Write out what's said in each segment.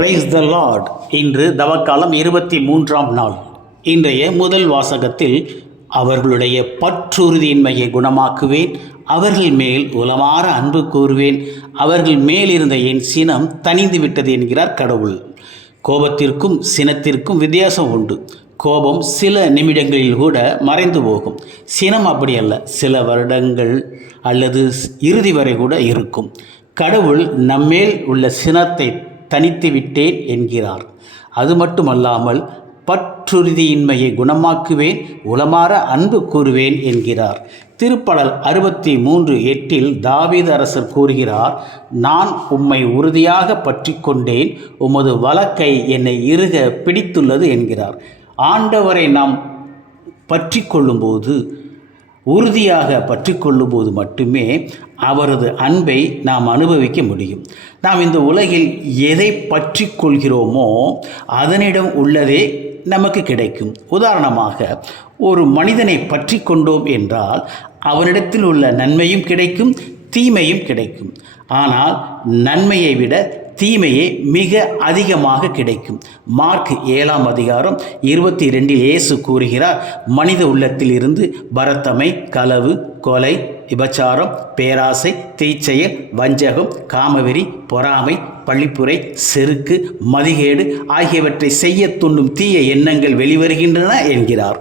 Praise the Lord இன்று தவக்காலம் இருபத்தி மூன்றாம் நாள். இன்றைய முதல் வாசகத்தில் அவர்களுடைய பற்றுறுதியின்மையை குணமாக்குவேன் அவர்கள் மேல் உலமாற அன்பு கூறுவேன் அவர்கள் மேல் இருந்த என் சினம் தணிந்து விட்டது என்கிறார் கடவுள். கோபத்திற்கும் சினத்திற்கும் வித்தியாசம் உண்டு. கோபம் சில நிமிடங்களில் கூட மறைந்து போகும். சினம் அப்படி அல்ல சில வருடங்கள் அல்லது இறுதி வரை கூட இருக்கும். கடவுள் நம்மேல் உள்ள சினத்தை தனித்து விட்டேன் என்கிறார். அது மட்டுமல்லாமல் பற்றுறுதியின்மையை குணமாக்குவேன் உளமாற அன்பு கூறுவேன் என்கிறார். திருப்படல் அறுபத்தி மூன்று எட்டில் தாவீத அரசர் கூறுகிறார் நான் உம்மை உறுதியாக பற்றி கொண்டேன் உமது வழக்கை என்னை இறுக பிடித்துள்ளது என்கிறார். ஆண்டவரை நாம் பற்றி கொள்ளும்போது உறுதியாக பற்றி கொள்ளும்போது மட்டுமே அவரது அன்பை நாம் அனுபவிக்க முடியும். நாம் இந்த உலகில் எதை பற்றி கொள்கிறோமோ அதனிடம் உள்ளதே நமக்கு கிடைக்கும். உதாரணமாக ஒரு மனிதனை பற்றி கொண்டோம் என்றால் அவனிடத்தில் உள்ள நன்மையும் கிடைக்கும் தீமையும் கிடைக்கும். ஆனால் நன்மையை விட தீமையே மிக அதிகமாக கிடைக்கும். மார்க் ஏழாம் அதிகாரம் இருபத்தி ரெண்டில் இயேசு கூறுகிறார் மனித உள்ளத்தில் இருந்து பரத்தமை களவு கொலை விபச்சாரம் பேராசை தீச்செயல் வஞ்சகம் காமவெறி பொறாமை பள்ளிப்புரை செருக்கு மதிகேடு ஆகியவற்றை செய்ய தூண்டும் தீய எண்ணங்கள் வெளிவருகின்றன என்கிறார்.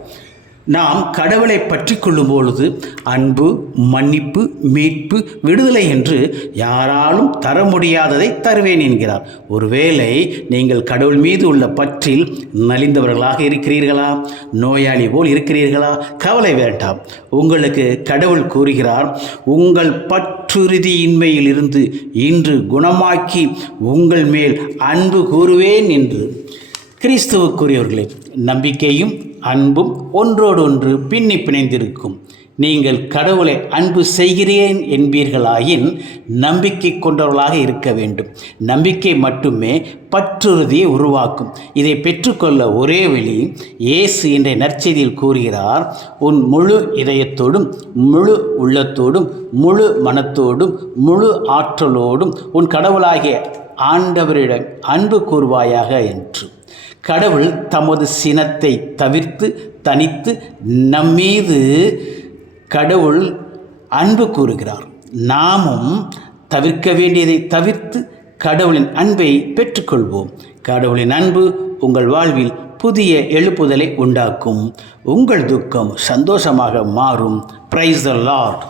நாம் கடவுளை பற்றி கொள்ளும் பொழுது அன்பு மன்னிப்பு மீட்பு விடுதலை என்று யாராலும் தர முடியாததை தருவேன் என்கிறார். ஒருவேளை நீங்கள் கடவுள் மீது உள்ள பற்றில் நலிந்தவர்களாக இருக்கிறீர்களா? நோயாளி போல் இருக்கிறீர்களா? கவலை வேண்டாம். உங்களுக்கு கடவுள் கூறுகிறார் உங்கள் பற்றுறுதியின்மையில் இருந்து இன்று குணமாக்கி உங்கள் மேல் அன்பு கூறுவேன் என்று. கிறிஸ்துவுக்குரியவர்களே நம்பிக்கையும் அன்பும் ஒன்றோடொன்று பின்னி பிணைந்திருக்கும். நீங்கள் கடவுளை அன்பு செய்கிறேன் என்பீர்களாயின் நம்பிக்கை கொண்டவர்களாக இருக்க வேண்டும். நம்பிக்கை மட்டுமே பற்றுறுதியை உருவாக்கும். இதை பெற்றுக்கொள்ள ஒரே வழி இயேசு என்ற நற்செய்தியில் கூறுகிறார் உன் முழு இதயத்தோடும் முழு உள்ளத்தோடும் முழு மனத்தோடும் முழு ஆற்றலோடும் உன் கடவுளாகிய ஆண்டவரிடம் அன்பு கூறுவாயாக என்று. கடவுள் தமது சினத்தை தவிர்த்து தனித்து நம்மீது கடவுள் அன்பு கூறுகிறார். நாமும் தவிர்க்க வேண்டியதை தவிர்த்து கடவுளின் அன்பை பெற்றுக்கொள்வோம். கடவுளின் அன்பு உங்கள் வாழ்வில் புதிய எழுப்புதலை உண்டாக்கும். உங்கள் துக்கம் சந்தோஷமாக மாறும். Praise the Lord